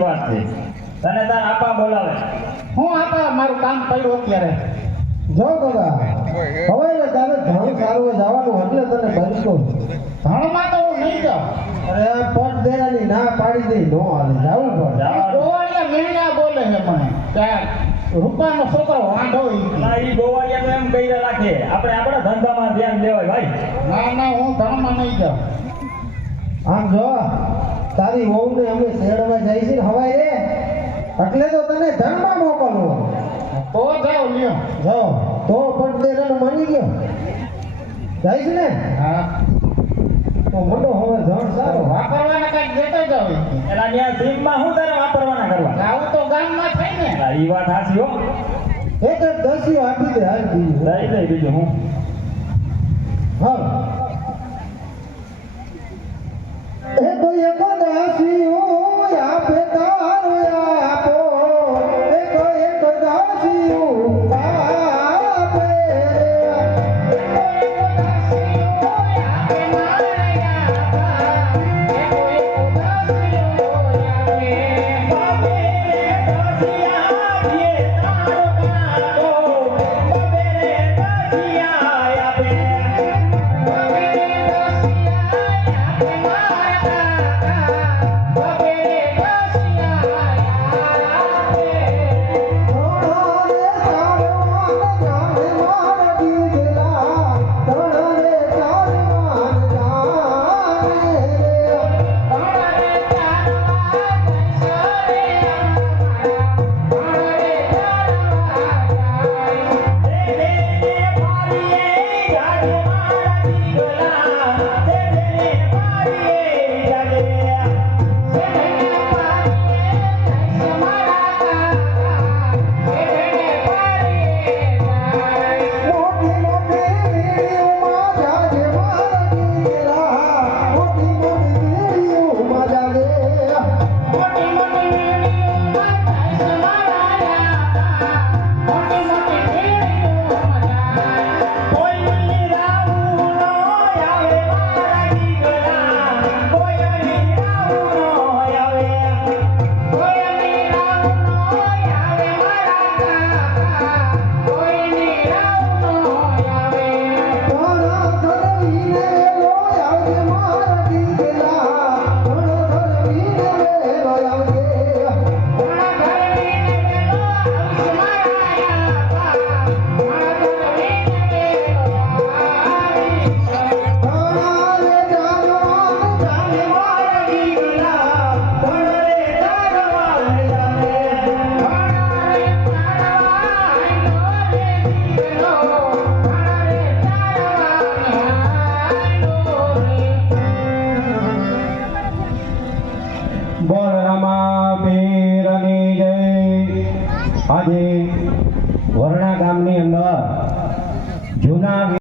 સાચી વાત છે. તને તાર આપા બોલાવે. હું આપા મારું કામ પડ્યું અત્યારે. જો દાદા હવે ને તારે ઘણું સારું જવાનું એટલે તને બનશો. ધણમાં તો હું નહીં જાઉં. અરે પટ દેવાની ના પાડી દઈ નો હાલે જવું પડે. ગોવાળિયા મેળા બોલે છે મને ત્યાં રૂપાનો છોકરો વાંઢો ના ઈ ગોવાળિયા તો એમ કહી રાખે આપણે આપણા ધંધામાં ધ્યાન દેવાય ભાઈ. ના હું ધણમાં નહીં જાઉં. આમ જો તારી વહુને અમે શેડવા જાય છે ને હવાય રે એટલે તો તને ધનમાં મોકલવો. તો જાઓ લ્યો. જો તો પટ દેવાનું માની ગયો જાય છે ને. હા તો મોટો હવે ધણ સારો વાપરવાના કાંઈક દેતો જાઓ. એના ત્યાં સીમમાં શું તારે વાપરવાના કરવા? આવું તો ગામમાં થાય ને. હા, ઈ વાત સાચી હો. એક જ દસ્યું આપી દે હાલ બીજું લઈ લઈ બીજું હું. હા એ તો એક દાસ્યું આપે તારો આપો એક દાસ્યું આપે આજે વરણા ગામની અંદર જૂના